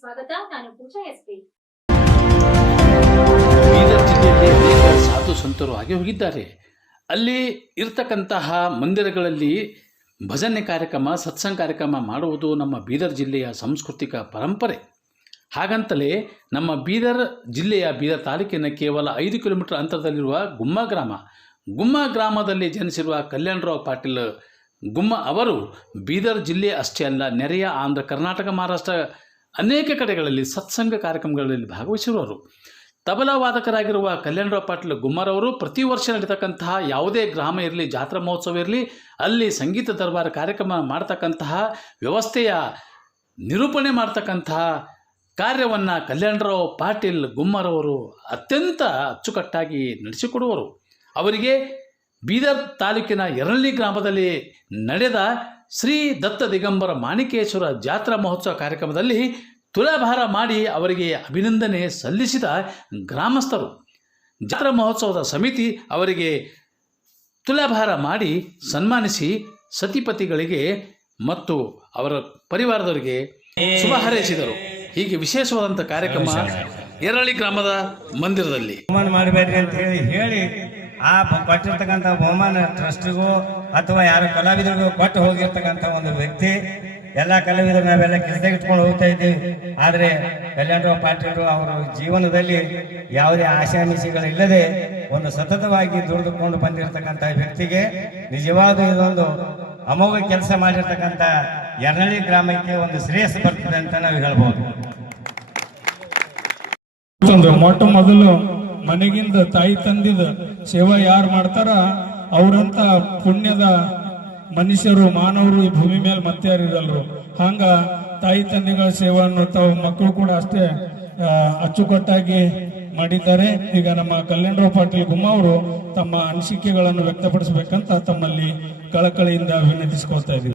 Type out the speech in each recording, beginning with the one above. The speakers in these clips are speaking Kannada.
ಸ್ವಾಗತ. ನಾನು ಪೂಜಾ ಬೀದರ್ ಜಿಲ್ಲೆಯಲ್ಲಿ ಸಾಧು ಸಂತರು ಆಗಿ ಹೋಗಿದ್ದಾರೆ. ಅಲ್ಲಿ ಇರ್ತಕ್ಕಂತಹ ಮಂದಿರಗಳಲ್ಲಿ ಭಜನೆ ಕಾರ್ಯಕ್ರಮ, ಸತ್ಸಂಗ ಕಾರ್ಯಕ್ರಮ ಮಾಡುವುದು ನಮ್ಮ ಬೀದರ್ ಜಿಲ್ಲೆಯ ಸಾಂಸ್ಕೃತಿಕ ಪರಂಪರೆ. ಹಾಗಂತಲೇ ನಮ್ಮ ಬೀದರ್ ಜಿಲ್ಲೆಯ ಬೀದರ್ ತಾಲೂಕಿನ ಕೇವಲ ಐದು ಕಿಲೋಮೀಟರ್ ಅಂತರದಲ್ಲಿರುವ ಗುಮ್ಮ ಗ್ರಾಮ ಗುಮ್ಮ ಗ್ರಾಮದಲ್ಲಿ ಜನಿಸಿರುವ ಕಲ್ಯಾಣರಾವ್ ಪಾಟೀಲ್ ಗುಮ್ಮ ಅವರು ಬೀದರ್ ಜಿಲ್ಲೆ ಅಷ್ಟೇ ಅಲ್ಲ, ನೆರೆಯ ಆಂಧ್ರ, ಕರ್ನಾಟಕ, ಮಹಾರಾಷ್ಟ್ರ ಅನೇಕ ಕಡೆಗಳಲ್ಲಿ ಸತ್ಸಂಗ ಕಾರ್ಯಕ್ರಮಗಳಲ್ಲಿ ಭಾಗವಹಿಸಿರುವರು. ತಬಲಾ ವಾದಕರಾಗಿರುವ ಕಲ್ಯಾಣರಾವ್ ಪಾಟೀಲ್ ಗುಮ್ಮರವರು ಪ್ರತಿ ವರ್ಷ ನಡೀತಕ್ಕಂತಹ ಯಾವುದೇ ಗ್ರಾಮ ಇರಲಿ, ಜಾತ್ರಾ ಮಹೋತ್ಸವ ಇರಲಿ, ಅಲ್ಲಿ ಸಂಗೀತ ದರ್ಬಾರ್ ಕಾರ್ಯಕ್ರಮ ಮಾಡ್ತಕ್ಕಂತಹ, ವ್ಯವಸ್ಥೆಯ ನಿರೂಪಣೆ ಮಾಡ್ತಕ್ಕಂತಹ ಕಾರ್ಯವನ್ನು ಕಲ್ಯಾಣರಾವ್ ಪಾಟೀಲ್ ಗುಮ್ಮರವರು ಅತ್ಯಂತ ಅಚ್ಚುಕಟ್ಟಾಗಿ ನಡೆಸಿಕೊಡುವರು. ಅವರಿಗೆ ಬೀದರ್ ತಾಲೂಕಿನ ಎರಳ್ಳಿ ಗ್ರಾಮದಲ್ಲಿ ನಡೆದ ಶ್ರೀ ದತ್ತ ದಿಗಂಬರ ಮಾಣಿಕೇಶ್ವರ ಜಾತ್ರಾ ಮಹೋತ್ಸವ ಕಾರ್ಯಕ್ರಮದಲ್ಲಿ ತುಲಾಭಾರ ಮಾಡಿ ಅವರಿಗೆ ಅಭಿನಂದನೆ ಸಲ್ಲಿಸಿದ ಗ್ರಾಮಸ್ಥರು. ಜಾತ್ರಾ ಮಹೋತ್ಸವದ ಸಮಿತಿ ಅವರಿಗೆ ತುಲಾಭಾರ ಮಾಡಿ ಸನ್ಮಾನಿಸಿ ಸತಿಪತಿಗಳಿಗೆ ಮತ್ತು ಅವರ ಪರಿವಾರದವರಿಗೆ ಶುಭ ಹಾರೈಸಿದರು. ಹೀಗೆ ವಿಶೇಷವಾದಂಥ ಕಾರ್ಯಕ್ರಮ ಎರಳಿ ಗ್ರಾಮದ ಮಂದಿರದಲ್ಲಿ. ಅಂತ ಹೇಳಿ ಹೇಳಿ ಆ ಕೊಟ್ಟಿರ್ತಕ್ಕಂಥ ಬಹುಮಾನ ಟ್ರಸ್ಟ್ಗೂ ಅಥವಾ ಯಾರ ಕಲಾವಿದರಿಗೂ ಕೊಟ್ಟು ಹೋಗಿರ್ತಕ್ಕಂಥ ಒಂದು ವ್ಯಕ್ತಿ, ಎಲ್ಲ ಕಲಾವಿದರು ನಾವೆಲ್ಲ ಕಿಸ್ದಾಗ ಇಟ್ಕೊಂಡು ಹೋಗ್ತಾ ಇದ್ದೀವಿ. ಆದರೆ ಕಲ್ಯಾಣರಾವ್ ಪಾಟೀಲರು ಅವರು ಜೀವನದಲ್ಲಿ ಯಾವುದೇ ಆಶಾಮಿಷಿಗಳಿಲ್ಲದೆ ಒಂದು ಸತತವಾಗಿ ದುಡಿದುಕೊಂಡು ಬಂದಿರತಕ್ಕಂಥ ವ್ಯಕ್ತಿಗೆ ನಿಜವಾದ ಇದೊಂದು ಅಮೋಘ ಕೆಲಸ ಮಾಡಿರ್ತಕ್ಕಂಥ ಯರ್ನಳ್ಳಿ ಗ್ರಾಮಕ್ಕೆ ಒಂದು ಶ್ರೇಯಸ್ ಬರ್ತದೆ ಅಂತ ನಾವು ಹೇಳ್ಬೋದು. ಮೊಟ್ಟ ಮೊದಲು ಮನೆಗಿಂದ ತಾಯಿ ತಂದಿದ ಸೇವಾ ಯಾರು ಮಾಡ್ತಾರ? ಅವರಂತ ಪುಣ್ಯದ ಮನುಷ್ಯರು, ಮಾನವರು ಈ ಭೂಮಿ ಮೇಲೆ ಮತ್ತೆ ಯಾರು ಇರಲ್ರು. ಹಂಗ ತಾಯಿ ತಂದೆಗಳ ಸೇವೆಯನ್ನು ತಾವು ಮಕ್ಕಳು ಕೂಡ ಅಷ್ಟೇ ಅಚ್ಚುಕಟ್ಟಾಗಿ ಮಾಡಿದ್ದಾರೆ. ಈಗ ನಮ್ಮ ಕಲ್ಯಾಣರಾವ್ ಪಾಟೀಲ್ ಗುಮ್ಮ ಅವರು ತಮ್ಮ ಅನಿಸಿಕೆಗಳನ್ನು ವ್ಯಕ್ತಪಡಿಸಬೇಕಂತ ತಮ್ಮಲ್ಲಿ ಕಳಕಳಿಯಿಂದ ವಿನಂತಿಸ್ಕೊಳ್ತಾ ಇದ್ದೀವಿ.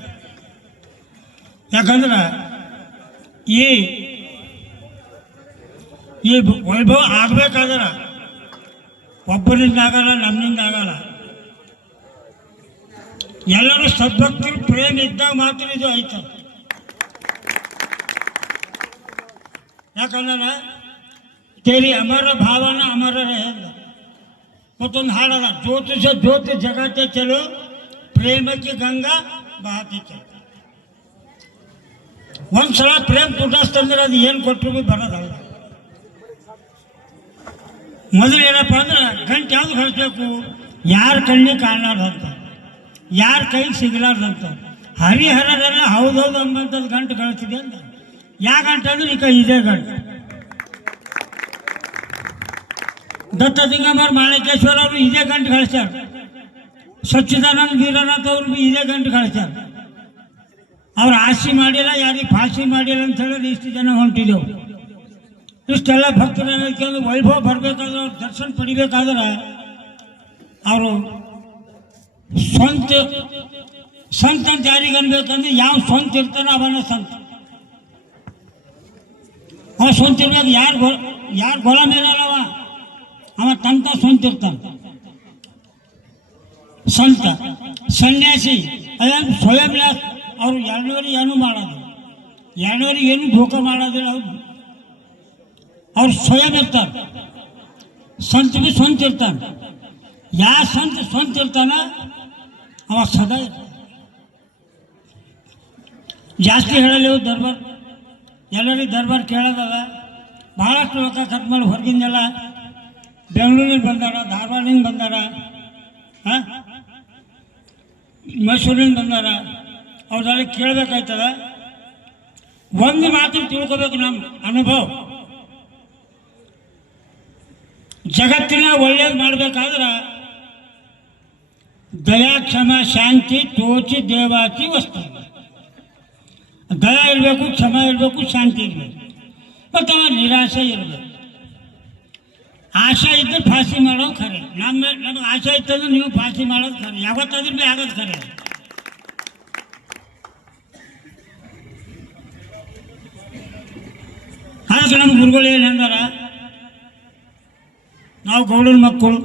ತಿಳಿದಿಲ್ಲ ಕೇಳಬೇಕಾಯ್ತದೆ ಯಾಕಂದ್ರೆ ಈ ಈ ವೈಭವ ಆಗ್ಬೇಕಾದ್ರೆ ಒಬ್ಬರಿಂದ ಆಗಲ್ಲ ನಮ್ಮಿಂದ ಆಗಲ್ಲ ಎಲ್ಲರೂ ಸದ್ಭಕ್ತರು ಪ್ರೇಮ ಇದ್ದಾಗ ಮಾತ್ರ ಇದು ಆಯ್ತು ಯಾಕಂದ್ರೆ तेरी अमर भावना अमर रहेगा ಮತ್ತೊಂದು ಹಾಡಲ್ಲ ಜ್ಯೋತಿಷ ಜ್ಯೋತಿ ಜಗತ್ತೆ ಚಲೋ ಪ್ರೇಮಕ್ಕೆ ಗಂಗಾ ಬಹತಿ ಚಲೋ ಒಂದ್ಸಲ ಪ್ರೇಮ ತುಟಾಸ್ತಂದ್ರೆ ಅದು ಏನು ಕೊಟ್ಟರು ಬಿ ಬರೋದಲ್ಲ. ಮೊದಲು ಏನಪ್ಪ ಅಂದ್ರೆ ಗಂಟೆ ಯಾವ್ದು ಕಳಿಸ್ಬೇಕು ಯಾರ ಕಣ್ಣಿಗೆ ಕಾಣಲಾರ್ದಂತ ಯಾರ ಕೈಗೆ ಸಿಗಲಾರ್ದಂತ ಹರಿಹರರೆಲ್ಲ ಹೌದೌದು ಅಂಬಂಥದ್ದು ಗಂಟು ಕಳಿಸ್ತಿದೆ ಅಂತ. ಯಾ ಗಂಟೆ ಅಂದ್ರೆ ಈಗ ಇದೇ ಗಂಟು. ದತ್ತ ದಿಗಂಬರ ಮಾಣಿಕೇಶ್ವರ ಅವರು ಇದೇ ಗಂಟು ಕಳಿಸ್ಯಾರ. ಸಚ್ಚಿದಾನಂದ ವೀರನಾಥ್ ಅವರು ಬಿ ಇದೇ ಗಂಟು ಕಳಿಸ್ಯಾರ. ಅವ್ರು ಆಸೆ ಮಾಡಿಲ್ಲ, ಯಾರಿಗೆ ಫಾಸಿ ಮಾಡಿಲ್ಲ ಅಂತ ಹೇಳಿದ್ರೆ ಇಷ್ಟು ಜನ ಹೊಂಟಿದ್ದೆವು ಇಷ್ಟೆಲ್ಲ ಭಕ್ತರು ಏನಕ್ಕೆ ವೈಭವ ಬರಬೇಕಾದ್ರೆ ಅವ್ರ ದರ್ಶನ ಪಡಿಬೇಕಾದ್ರೆ ಅವರು ಸ್ವಂತ, ಸಂತ ಅಂತ ಯಾರಿಗೆ ಅನ್ಬೇಕಂದ್ರೆ ಯಾವ ಸ್ವಂತ ಇರ್ತಾನೋ ಅವನ ಸಂತ. ಅವ ಸ್ವಂತ ಇರ್ಬೇಕು, ಯಾರು ಗೊ, ಯಾರು ಗೊಲಾಮ ಇರಲ್ಲವ ಅವ? ತಂತ ಸ್ವಂತ ಇರ್ತಾನೆ. ಸಂತ, ಸನ್ಯಾಸಿ, ಅದೇ ಸ್ವಯಂ ಅವರು ಎರಡೂವರೆ ಏನೂ ಮಾಡೋದು ಎರಡೂವರೆ ಏನು ಧೋಕ ಮಾಡೋದಿಲ್ಲ ಅವ್ರು. ಅವ್ರು ಸ್ವಯಂ ಇರ್ತಾರೆ. ಸಂತ ಬಿ ಸ್ವಂತ ಇರ್ತಾನೆ ಯಾ ಸಂತ ಸ್ವಂತ ಇರ್ತಾನ ಅವ ಸದಾ ಇರ್ತಾನೆ. ಜಾಸ್ತಿ ಹೇಳಲಿವು ದರ್ಬಾರ್. ಎಲ್ಲರಿಗೆ ದರ್ಬಾರ್ ಕೇಳೋದಲ್ಲ. ಭಾಳಷ್ಟು ಖರ್ಚು ಮಾಡಿ ಹೊರಗಿಂದೆಲ್ಲ ಬೆಂಗಳೂರಿಂದ ಬಂದಾರ, ಧಾರವಾಡದಿಂದ ಬಂದಾರ ಹಾಂ ಮೈಸೂರಿಂದ ಬಂದಾರ. ಅವ್ರೆಲ್ಲ ಕೇಳಬೇಕಾಯ್ತದ? ಒಂದು ಮಾತು ತಿಳ್ಕೊಬೇಕು ನಮ್ಮ ಅನುಭವ. ಜಗತ್ತಿನ ಒಳ್ಳೇದು ಮಾಡಬೇಕಾದ್ರೆ ದಯಾ, ಕ್ಷಮ, ಶಾಂತಿ, ತೋಚಿ, ದೇವಾತಿ, ವಸ್ತು. ದಯ ಇರಬೇಕು, ಕ್ಷಮ ಇರಬೇಕು, ಶಾಂತಿ ಇರಬೇಕು. ಮತ್ತು ಅವ ನಿರಾಶೆ ಇರಬೇಕು. ಆಶೆ ಇದ್ದರೆ ಫಾಸಿ ಮಾಡೋದು ಖರೆ. ನಮ್ಮ ನಮಗೆ ಆಶೆ ಇತ್ತಂದ್ರೆ ನೀವು ಫಾಸಿ ಮಾಡೋದು ಖರೆ. ಯಾವತ್ತಾದ್ರೂ ಭೀ ಆಗೋದು ಖರೆ. ಅದಕ್ಕೆ ನಮ್ಮ ಗುರುಗಳು ಏನು ನಾವು ಗೌಡನ ಮಕ್ಕಳು.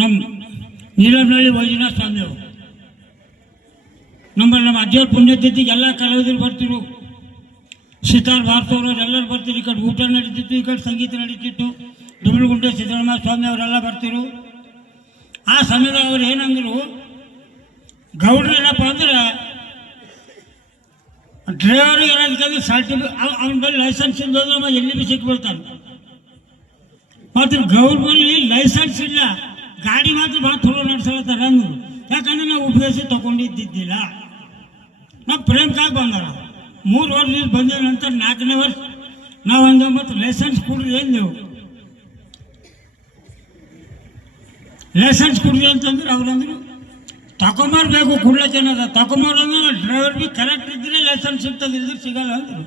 ನಮ್ಮ ನೀಲನಹಳ್ಳಿ ವೈದ್ಯನಾಥ ಸ್ವಾಮಿ ಅವರು ನಮ್ಮ ನಮ್ಮ ಅಜ್ಜಿಯವ್ರ ಪುಣ್ಯತಿಥಿಗೆ ಎಲ್ಲ ಕಲಾವಿದರು ಬರ್ತಿರು ಸಿತಾರ್ ಭಾರತವರು ಎಲ್ಲರೂ ಬರ್ತಿರು ಈ ಕಡೆ ಊಟ ನಡೀತಿತ್ತು, ಈ ಕಡೆ ಸಂಗೀತ ನಡೀತಿತ್ತು. ಡುಬ್ಲಗುಂಟೆ ಸಿದ್ದರಾಮ ಸ್ವಾಮಿ ಅವರೆಲ್ಲ ಬರ್ತಿರು ಆ ಸಮಯದಾಗ ಅವ್ರು ಏನಂದರು, ಗೌಡ್ರು ಏನಪ್ಪ ಅಂದ್ರೆ ಡ್ರೈವರ್ ಏನಾಗ್ತದೆ ಸರ್ಟಿಫಿಕೇಟ್ ಅವನ ಬಳಿ ಲೈಸೆನ್ಸ್ ಇಲ್ಲದ್ರೆ ಅವ ಎಲ್ಲಿ ಬಿ ಸಿಕ್ಬಿಡ್ತಾನೆ. ಮತ್ತೆ ಗೌರ್ಮೆಂಟ್ ಲೈಸೆನ್ಸ್ ಇಲ್ಲ. ಗಾಡಿ ಮಾತ್ರ ಭಾಳ ಚಲೋ ನಡೆಸಲತ್ತಾರ ಅಂದ್ರು ಯಾಕಂದ್ರೆ ನಾವು ಉಪದೇಶ ತಗೊಂಡಿದ್ದಿದ್ದಿಲ್ಲ. ನಾವು ಪ್ರೇಮ್ಕಾಗಿ ಬಂದಾರ. ಮೂರು ವರ್ಷದಿಂದ ಬಂದ ನಂತರ ನಾಲ್ಕನೇ ವರ್ಷ ನಾವು ಅಂದ ಮತ್ತು ಲೈಸೆನ್ಸ್ ಕೊಡ್ರಿ ಏನು ನೀವು? ಲೈಸೆನ್ಸ್ ಕೊಡ್ರಿ ಅಂತಂದ್ರೆ ಅವ್ರಂದ್ರು ತಗೊಂಬರ್ಬೇಕು ಕುಳ್ಳ ಜನದ ತಕೊಂಬರ್ ಅಂದ್ರೆ ಡ್ರೈವರ್ ಬಿ ಕರೆಕ್ಟ್ ಇದ್ರೆ ಲೈಸೆನ್ಸ್ ಇಲ್ದ್ರೆ ಸಿಗಲ್ಲ ಅಂದರು.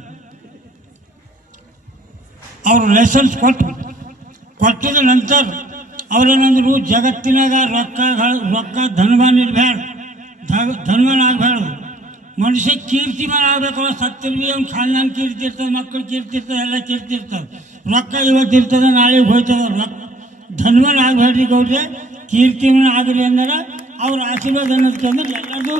ಅವರು ಲೈಸೆನ್ಸ್ ಕೊಟ್ಟು, ಕೊಟ್ಟಿದ ನಂತರ ಅವ್ರೇನಂದ್ರು, ಜಗತ್ತಿನಾಗ ರೊಕ್ಕ ರೊಕ್ಕ ಧನವಾನ್ ಇರ್ಬೇಡ ಧನವಾನ್ ಆಗ್ಬೇಡ ಮನುಷ್ಯ ಕೀರ್ತಿಮಾನ ಆಗ್ಬೇಕು ಸತ್ತಿರ್ವಿ ಅವ್ನು ಖಾನ್ದಾನ್ ಕೀರ್ತಿ ಇರ್ತದೆ ಮಕ್ಕಳು ಕೀರ್ತಿ ಇರ್ತದೆ ಎಲ್ಲ ಕೀರ್ತಿ ಇರ್ತದೆ ರೊಕ್ಕ ಇವತ್ತು ಇರ್ತದೆ ನಾಳೆ ಹೋಯ್ತದ ರೊಕ್ಕ ಧನವಾನ್ ಆಗಬೇಡ್ರಿ ಗೌಡ್ರೆ, ಕೀರ್ತಿಮಾನ ಆಗ್ರಿ ಅಂದ್ರೆ ಅವ್ರ ಆಶೀರ್ವಾದ ಅನ್ನೋದಕ್ಕೆ ಅಂದ್ರೆ ಎಲ್ಲರದು,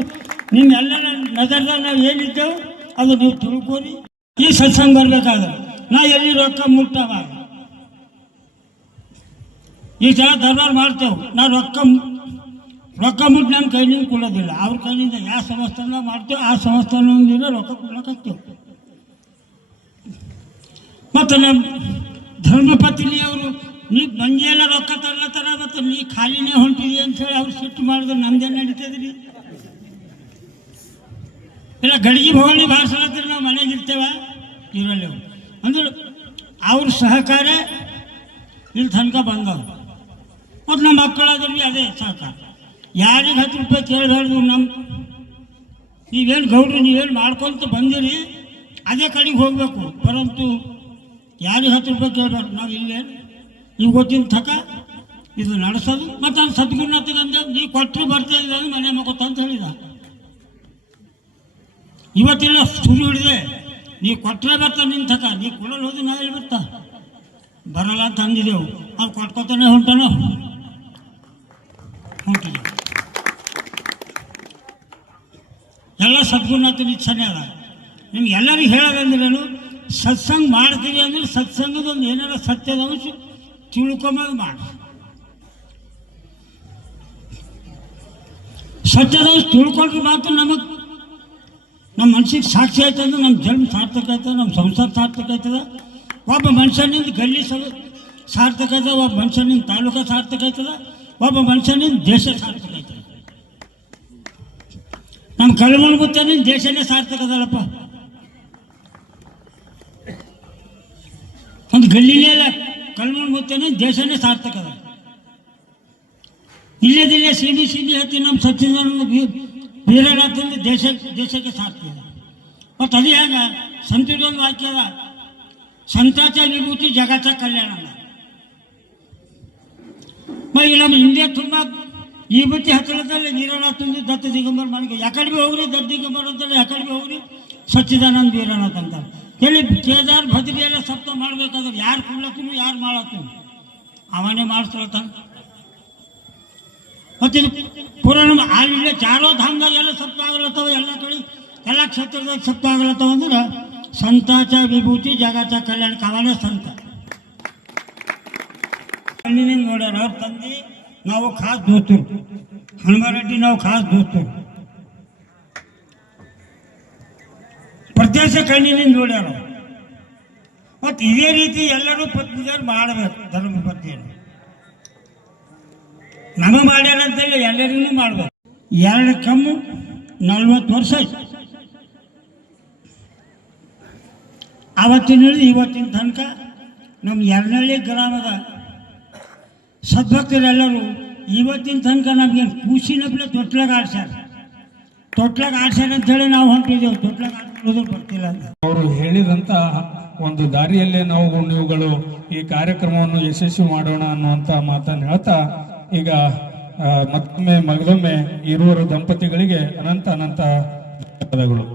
ನಿಮ್ಮೆಲ್ಲರ ನಗರದಾಗ ನಾವು ಏನಿದ್ದೇವೆ, ಅದು ನೀವು ತಿಳ್ಕೊರಿ. ಈ ಸತ್ಸಂಗ ಬರ್ಬೇಕಾದ್ರೆ ನಾ ಎಲ್ಲಿ ರೊಕ್ಕ ಮುಟ್ಟವ ಈ ಜನ ದರ್ಬಾರ್ ಮಾಡ್ತೇವೆ, ನಾ ರೊಕ್ಕ ರೊಕ್ಕ ಮುಟ್ಟು ನಮ್ಮ ಕೈಲಿಂದ ಕೊಡೋದಿಲ್ಲ. ಅವ್ರ ಕೈಲಿಂದ ಯಾವ ಸಂಸ್ಥಾನ ಮಾಡ್ತೇವೆ, ಆ ಸಂಸ್ಥಾನದಿಂದ ರೊಕ್ಕ ಕೊಡ್ಲಕತ್ತೇವೆ ಮತ್ತು ನಮ್ಮ ಧರ್ಮಪತ್ನಿ ಅವರು ನೀ ಬಂದಿ ಎಲ್ಲ ರೊಕ್ಕ ತರ್ಲತ್ತಾರ ಮತ್ತು ನೀ ಖಾಲಿನೇ ಹೊಂಟಿದಿ ಅಂತ ಹೇಳಿ ಅವ್ರು ಸಿಟ್ಟು ಮಾಡಿದ್ರು ನಮ್ದೇನು ನಡೀತದ್ರಿ? ಇಲ್ಲ, ಗಡಿಗೆ ಹೋಗಲಿ ಭಾಷಣತ್ರಿ ನಾವು ಮನೆಗೆ ಇರ್ತೇವ? ಇರಲ್ಲ ಅಂದ್ರೆ, ಅವ್ರ ಸಹಕಾರ ಇಲ್ಲಿ ತನಕ ಬಂದವು ಮತ್ತು ನಮ್ಮ ಮಕ್ಕಳಾದ್ರೂ ಅದೇ ಸಹಕಾರ ಯಾರಿಗೆ ಹತ್ತು ರೂಪಾಯಿ ಕೇಳಬಾರ್ದು ನಮ್ಮ ನೀವೇನು ಗೌಡ್ರು, ನೀವೇನು ಮಾಡ್ಕೊಂತ ಬಂದಿರಿ, ಅದೇ ಕಡೆಗೆ ಹೋಗಬೇಕು. ಪರಂತು ಯಾರಿಗೆ ಹತ್ತು ರೂಪಾಯಿ ಕೇಳಬಾರ್ದು, ನಾವು ಇಲ್ಲೇ ಇವತ್ತಿನ ತಕ ಇದು ನಡೆಸೋದು. ಮತ್ತು ಅವ್ನು ಸದ್ಗುರುನಾಥಗಂದ ನೀ ಕೊಟ್ಟರು ಬರ್ತಾ ಅಂದ್ರೆ ಮನೆ ಮಗೋತ ಅಂತ ಹೇಳಿದ. ಇವತ್ತಿನ ಸುರಿ ಹಿಡಿದೆ ನೀ ಕೊಟ್ಟರೆ ಬರ್ತಾ ನಿನ್ನ ತಕ, ನೀ ಕೊಡಲು ಹೋದ್ರೆ ನಾ ಎಲ್ಲಿ ಬರ್ತಾ. ಬರಲ್ಲ ಅಂತ ಅಂದಿದ್ದೆವು ಅದು ಕೊಟ್ಕೊತಾನೆ ಹೊಂಟಾನೋ? ಎಲ್ಲ ಸದ್ಗುರುನಾಥನ ಇಚ್ಛಾನೇ ಅದ. ನಿಮ್ಗೆ ಎಲ್ಲರಿಗೂ ಹೇಳೋದಂದ್ರೇನು, ಸತ್ಸಂಗ ಮಾಡ್ತೀವಿ ಅಂದ್ರೆ ಸತ್ಸಂಗದೊಂದು ಏನಾರ ಸತ್ಯದ ಅಂಶ ತಿಳ್ಕೊಂಬದು ಮಾಡಿ. ಅಂಶ ತಿಳ್ಕೊಂಡ್ರೆ ಮಾತ್ರ ನಮಗೆ ನಮ್ಮ ಮನ್ಸಿಗೆ ಸಾಕ್ಷಿ ಆಯ್ತಂದ್ರೆ ನಮ್ಮ ಜನ್ಮ ಸಾರ್ಥಕ ಆಯ್ತದೆ ನಮ್ಮ ಸಂಸಾರ ಸಾರ್ಥಕ ಆಯ್ತದ. ಒಬ್ಬ ಮನುಷ್ಯನಿಂದ ಗಲ್ಲಿ ಸಲ ಸಾರ್ಥಕ ಆಯ್ತದ, ಒಬ್ಬ ಮನುಷ್ಯನಿಂದ ತಾಲೂಕ ಸಾರ್ಥಕ ಆಯ್ತದ, ಒಬ್ಬ ಮನುಷ್ಯನಿಂದ ದೇಶ ಸಾರ್ಥಕ ಆಯ್ತದ. ನಮ್ಮ ಕಲ್ಮಣ ಮುತ್ತನಿಂದ ದೇಶನೇ ಸಾರ್ಥಕ ಅದಲ್ಲಪ್ಪ. ಒಂದು ಗಲ್ಲಿನೇ ಅಲ್ಲ. ಕಲ್ಮಣ ಮುತ್ತನ ದೇಶನೇ ಸಾರ್ಥಕ ಅದ ಇಲ್ಲದಿಲ್ಲೇ ಸೀನಿ ಸೀನಿ ಹತ್ತಿ ನಮ್ಮ ಸತ್ಯನಾರಾಯಣ ವೀರನಾಥಂದು ದೇಶ ದೇಶಕ್ಕೆ ಸಾರ್ಥಕ ಇದೆ ಮತ್ತು ಅದು ಹೇಗ ಸಂತದೊಂದು ವಾಕ್ಯ ಅದ ಸಂತಾಚ ವಿಭೂತಿ ಜಗತ್ತ ಕಲ್ಯಾಣ ಅದ ಮ ಈ ನಮ್ಮ ಇಂಡಿಯಾ ತುಂಬ ಈ ಬತ್ತಿ ಹತ್ತಲದಲ್ಲಿ ವೀರನಾಥಂದು ದತ್ತ ದಿಗಂಬರ್ ಮಾಡಿಕೆ ಯಾಕಡೆ ಭೀ ಹೋಗ್ರಿ ದತ್ತ ದಿಗಂಬರ್ ಅಂತಾರೆ ಯಾಕಡೆ ಭೀ ಹೋಗ್ರಿ ಸಚ್ಚಿದಾನಂದ ವೀರನಾಥ್ ಅಂತಾರೆ ಎಲ್ಲಿ ಕೇದಾರ್ ಭದ್ರಿ ಎಲ್ಲ ಸಪ್ತ ಮಾಡ್ಬೇಕಾದ್ರೆ ಯಾರು ಕೊಡ್ಲತ್ತೂ ಯಾರು ಮಾಡತ್ತು ಅವನೇ ಮಾಡಿಸ್ಕೊಳ್ತಾನೆ ಮತ್ತು ಇದು ಪುರಾಣ ಅಲ್ಲಿ ಚಾರೋ ಧಾಮದಾಗ ಎಲ್ಲ ಸಪ್ತ ಆಗ್ಲತ್ತವ ಎಲ್ಲ ಕಡೆ. ಎಲ್ಲ ಕ್ಷೇತ್ರದಾಗ ಸಪ್ತ ಆಗ್ಲತ್ತವ ಅಂದ್ರೆ ಸಂತಾಚ ವಿಭೂತಿ ಜಗತ್ತ ಕಲ್ಯಾಣ ಅವನೇ ಸಂತ. ಕಣ್ಣಿನಿಂದ ನೋಡ್ಯಾರ, ಅವ್ರ ತಂದೆ ನಾವು ಖಾಸ್ ದೋಸ್ತರು. ಹನುಮಾರೆಡ್ಡಿ ನಾವು ಖಾಸ್ ದೋಸ್ತರು. ಪ್ರತ್ಯಕ್ಷ ಕಣ್ಣಿನಿಂದ ನೋಡ್ಯಾರ ಮತ್ತು ಇದೇ ರೀತಿ ಎಲ್ಲರೂ ಪತ್ನಿ ಮಾಡಬೇಕು, ಧರ್ಮ ಪತ್ನಿಯನ್ನು ನಮ್ಮ ಮಾಡ್ಯಾರ ಅಂತೇಳಿ ಎಲ್ಲರಿಗೂ ಮಾಡ್ಬೇಕು. ಎರಡು ಕಮ್ಮು, ನಲ್ವತ್ತು ವರ್ಷ ಆಯ್ತು. ಆವತ್ತಿನ ಇವತ್ತಿನ ತನಕ ನಮ್ಮ ಎರಡನಳ್ಳಿ ಗ್ರಾಮದ ಸದ್ಭಕ್ತರೆಲ್ಲರೂ ಇವತ್ತಿನ ತನಕ ನಮಗೆ ಕೂಸಿನಪ್ಲೆ ತೊಟ್ಲಾಗ ಆಡ್ಸ್ಯಾರ. ತೊಟ್ಲಾಗ ಆಡ್ಸ್ಯಾರ ಅಂತ ಹೇಳಿ ನಾವು ಹೊಂಟಿದ್ದೇವೆ ತೊಟ್ಲಾಗ ಆಡ್ಸೋದು ಬರ್ತಿಲ್ಲ ಅವರು ಹೇಳಿದಂತ ಒಂದು ದಾರಿಯಲ್ಲೇ ನಾವು ನೀವುಗಳು ಈ ಕಾರ್ಯಕ್ರಮವನ್ನು ಯಶಸ್ವಿ ಮಾಡೋಣ ಅನ್ನುವಂತ ಮಾತನ್ನು ಹೇಳ್ತಾ, ಈಗ ಮತ್ತೊಮ್ಮೆ ಮಗದೊಮ್ಮೆ ಇರುವರು ದಂಪತಿಗಳಿಗೆ ಅನಂತ ಅನಂತ ಧನ್ಯವಾದಗಳು.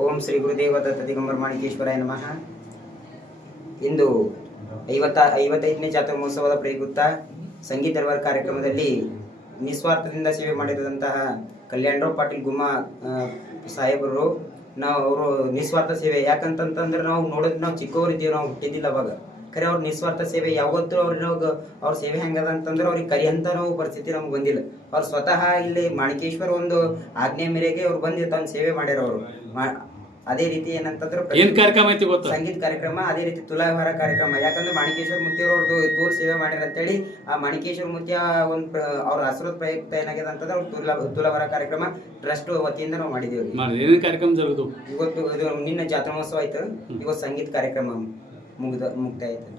ಓಂ ಶ್ರೀ ಗುರುದೇವ ದತ್ತ ದಿಗಂಬರ ಮಾಣಿಕೇಶ್ವರಾಯ ನಮಃ. ಇಂದು ಐವತ್ತ, ಐವತ್ತೈದನೇ ಜಾತ್ರಾ ಮಹೋತ್ಸವದ ಪ್ರಯುಕ್ತ ಸಂಗೀತ ದರ್ಬಾರ್ ಕಾರ್ಯಕ್ರಮದಲ್ಲಿ ನಿಸ್ವಾರ್ಥದಿಂದ ಸೇವೆ ಮಾಡಿದಂತಹ ಕಲ್ಯಾಣರಾವ್ ಪಾಟೀಲ್ ಗುಮ್ಮ ಸಾಹೇಬರು, ನಾವು ಅವರು ನಿಸ್ವಾರ್ಥ ಸೇವೆ. ಯಾಕಂತಂತಂದ್ರೆ ನಾವು ನೋಡೋದು ನಾವು ಚಿಕ್ಕವರಿದ್ದೀವಿ, ನಾವು ಹುಟ್ಟಿದ್ದಿಲ್ಲ ಅವಾಗ. ಖರೆ ಅವ್ರ ನಿಸ್ವಾರ್ಥ ಸೇವೆ ಯಾವತ್ತೂ ಅವ್ರಿಗೆ ಅವ್ರ ಸೇವೆ ಹೆಂಗದ ಅಂತಂದ್ರೆ ಅವ್ರಿಗೆ ಕರಿಯಂತ ನಾವು ಪರಿಸ್ಥಿತಿ ನಮ್ಗೆ ಬಂದಿಲ್ಲ. ಅವ್ರು ಸ್ವತಃ ಇಲ್ಲಿ ಮಾಣಿಕೇಶ್ವರ ಒಂದು ಆಜ್ಞೆ ಮೇರೆಗೆ ಅವ್ರು ಬಂದು ತಮ್ಮ ಸೇವೆ ಮಾಡ್ಯಾರ ಅವರು. ಅದೇ ರೀತಿ ಏನಂತಂದ್ರೆ ಸಂಗೀತ ಕಾರ್ಯಕ್ರಮ ಅದೇ ರೀತಿ ತುಲಾಭಾರ ಕಾರ್ಯಕ್ರಮ. ಯಾಕಂದ್ರೆ ಮಾಣಿಕೇಶ್ವರ ಮೂರ್ತಿಯವ್ರದ್ದು ತೋರ್ ಸೇವೆ ಮಾಡ್ಯಾರ ಅಂತೇಳಿ ಆ ಮಾಣಿಕೇಶ್ವರ ಮೂರ್ತಿಯ ಒಂದು ಅವ್ರ ಹಸಿರದ ಪ್ರಯುಕ್ತ ಏನಾಗಿದೆ ಅಂತಂದ್ರೆ ಅವ್ರ ತುಲಾ ತುಲಾಭಾರ ಕಾರ್ಯಕ್ರಮ ಟ್ರಸ್ಟ್ ವತಿಯಿಂದ ನಾವು ಮಾಡಿದೇವ್ರಿ ಮಾಡಿ ಕಾರ್ಯಕ್ರಮ ಜರುಗಿದು ಇವತ್ತು ಇದು ನಿನ್ನೆ ಜಾತ್ರಾ ಮಹೋತ್ಸವ ಆಯ್ತು. ಇವತ್ತು ಸಂಗೀತ ಕಾರ್ಯಕ್ರಮ. ಮುಗ್ದ ಆಯ್ತು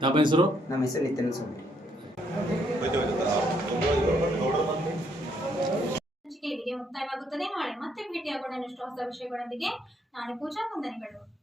ತಮ್ಮ ಹೆಸರು ನಮ್ಮ ಹೆಸರು ನಿತ್ಯನ ಸ್ವಾಮಿ. ಇಲ್ಲಿಗೆ ಮುಕ್ತಾಯವಾಗುತ್ತದೆ. ನಾಳೆ ಮತ್ತೆ ಭೇಟಿಯಾಗೋಣ. ಇನ್ನಷ್ಟು ಹೊಸ ವಿಷಯಗಳೊಂದಿಗೆ ನಾನು ಪೂಜಾ ವಂದನೆಗಳು.